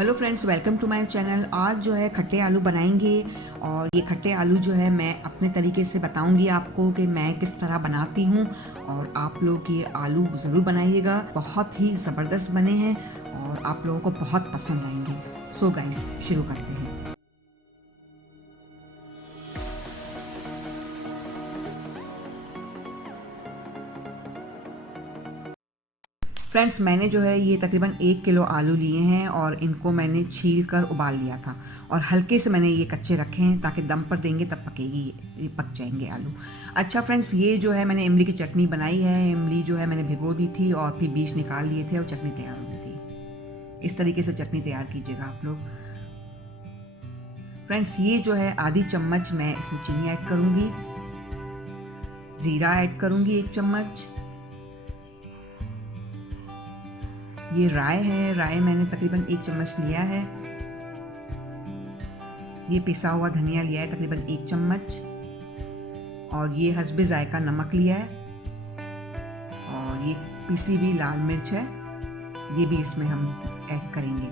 Hello friends, welcome to my channel. आज जो है खट्टे आलू बनाएंगे और ये खट्टे आलू जो है मैं अपने तरीके से बताऊंगी आपको कि मैं किस तरह बनाती हूँ। और आप लोग ये आलू ज़रूर बनाइएगा, बहुत ही ज़बरदस्त बने हैं और आप लोगों को बहुत पसंद आएंगे। सो गाइस, शुरू करते हैं। फ्रेंड्स, मैंने जो है ये तकरीबन 1 किलो आलू लिए हैं और इनको मैंने छील कर उबाल लिया था और हल्के से मैंने ये कच्चे रखे हैं ताकि दम पर देंगे तब पकेगी, ये पक जाएंगे आलू। अच्छा फ्रेंड्स, ये जो है मैंने इमली की चटनी बनाई है। इमली जो है मैंने भिगो दी थी और फिर बीज निकाल लिए थे और चटनी तैयार हो गई थी। इस तरीके से चटनी तैयार कीजिएगा आप लोग। फ्रेंड्स, ये जो है आधी चम्मच मैं इसमें चीनी ऐड करूँगी, ज़ीरा ऐड करूँगी 1 चम्मच। ये राई है, राई मैंने तकरीबन 1 चम्मच लिया है। ये पिसा हुआ धनिया लिया है तकरीबन 1 चम्मच। और ये हस्बे जायका नमक लिया है और ये पिसी हुई लाल मिर्च है, ये भी इसमें हम ऐड करेंगे।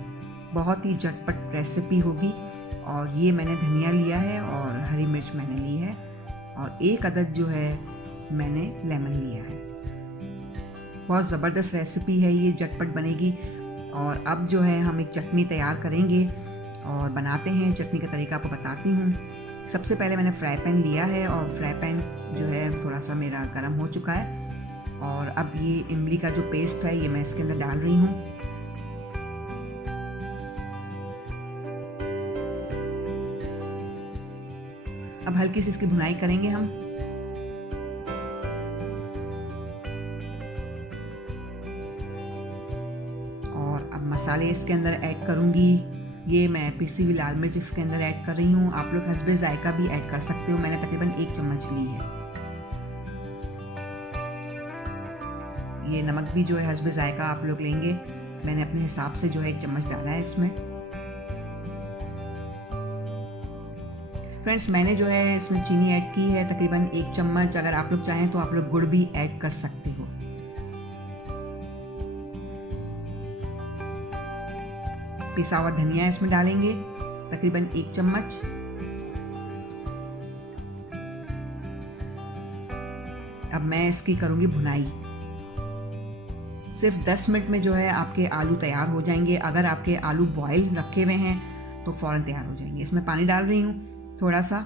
बहुत ही झटपट रेसिपी होगी। और ये मैंने धनिया लिया है और हरी मिर्च मैंने ली है और 1 अदद जो है मैंने लेमन लिया है। बहुत ज़बरदस्त रेसिपी है, ये झटपट बनेगी। और अब जो है हम एक चटनी तैयार करेंगे और बनाते हैं। चटनी का तरीका आपको बताती हूँ। सबसे पहले मैंने फ्राई पैन लिया है और फ्राई पैन जो है थोड़ा सा मेरा गर्म हो चुका है। और अब ये इमली का जो पेस्ट है ये मैं इसके अंदर डाल रही हूँ। अब हल्की सी इसकी भुनाई करेंगे हम। अब मसाले इसके अंदर ऐड करूँगी। ये मैं पिसी हुई लाल मिर्च इसके अंदर ऐड कर रही हूँ। आप लोग हस्बे जायका भी ऐड कर सकते हो, मैंने तकरीबन 1 चम्मच ली है। ये नमक भी जो है हस्बे जायका आप लोग लेंगे, मैंने अपने हिसाब से जो है 1 चम्मच डाला है इसमें। फ्रेंड्स, मैंने जो है इसमें चीनी ऐड की है तकरीबन 1 चम्मच। अगर आप लोग चाहें तो आप लोग गुड़ भी ऐड कर सकते हो। पिसा हुआ धनिया इसमें डालेंगे तकरीबन 1 चम्मच। अब मैं इसकी करूंगी भुनाई। सिर्फ 10 मिनट में जो है आपके आलू तैयार हो जाएंगे। अगर आपके आलू बॉयल रखे हुए हैं तो फ़ौरन तैयार हो जाएंगे। इसमें पानी डाल रही हूँ थोड़ा सा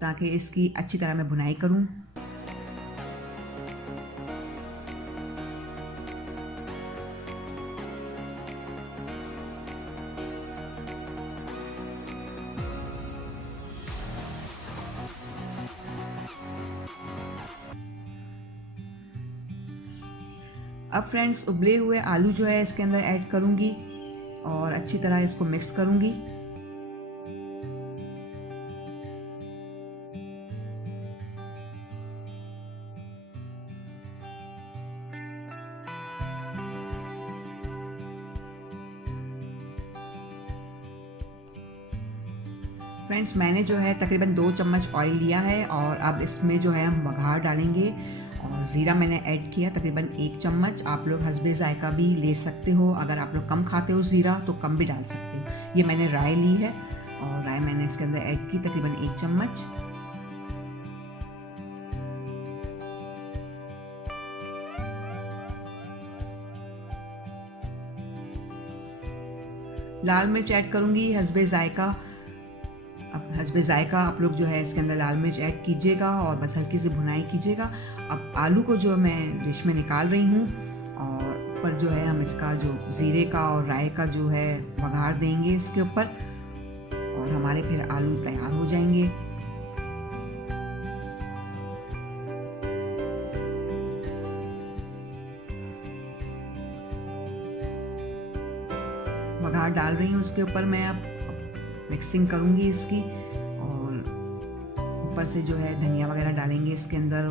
ताकि इसकी अच्छी तरह मैं भुनाई करूँ। अब फ्रेंड्स, उबले हुए आलू जो है इसके अंदर ऐड करूंगी और अच्छी तरह इसको मिक्स करूंगी। फ्रेंड्स, मैंने जो है तकरीबन 2 चम्मच ऑयल लिया है और अब इसमें जो है हम बघार डालेंगे। और ज़ीरा मैंने ऐड किया तकरीबन 1 चम्मच। आप लोग हस्बे जायका भी ले सकते हो, अगर आप लोग कम खाते हो ज़ीरा तो कम भी डाल सकते हो। ये मैंने राई ली है और राई मैंने इसके अंदर ऐड की तकरीबन 1 चम्मच। लाल मिर्च ऐड करूँगी हस्बे जायका। अब हस्बे जायका आप लोग जो है इसके अंदर लाल मिर्च ऐड कीजिएगा और बस हल्की सी भुनाई कीजिएगा। अब आलू को जो मैं डिश में निकाल रही हूँ और ऊपर जो है हम इसका जो ज़ीरे का और राई का जो है बघार देंगे इसके ऊपर और हमारे फिर आलू तैयार हो जाएंगे। बघार डाल रही हूँ उसके ऊपर मैं। अब मिक्सिंग करूँगी इसकी और ऊपर से जो है धनिया वगैरह डालेंगे इसके अंदर।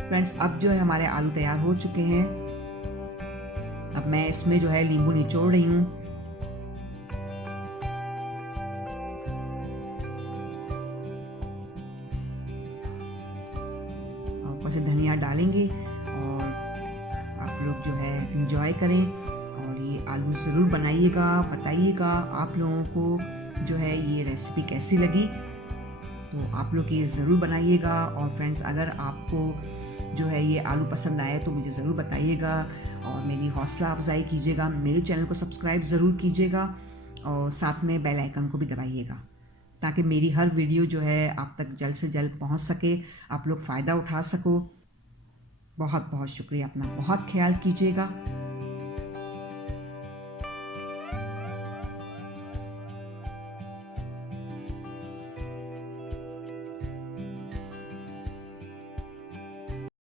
फ्रेंड्स, अब जो है हमारे आलू तैयार हो चुके हैं। अब मैं इसमें जो है नींबू निचोड़ रही हूँ। ऊपर से धनिया डालेंगे और आप लोग जो है इंजॉय करें। और ये आलू ज़रूर बनाइएगा, बताइएगा आप लोगों को जो है ये रेसिपी कैसी लगी। तो आप लोग ये ज़रूर बनाइएगा। और फ्रेंड्स, अगर आपको जो है ये आलू पसंद आए तो मुझे ज़रूर बताइएगा और मेरी हौसला अफजाई कीजिएगा। मेरे चैनल को सब्सक्राइब ज़रूर कीजिएगा और साथ में बेल आइकन को भी दबाइएगा ताकि मेरी हर वीडियो जो है आप तक जल्द से जल्द पहुंच सके, आप लोग फ़ायदा उठा सको। बहुत बहुत शुक्रिया। अपना बहुत ख्याल कीजिएगा।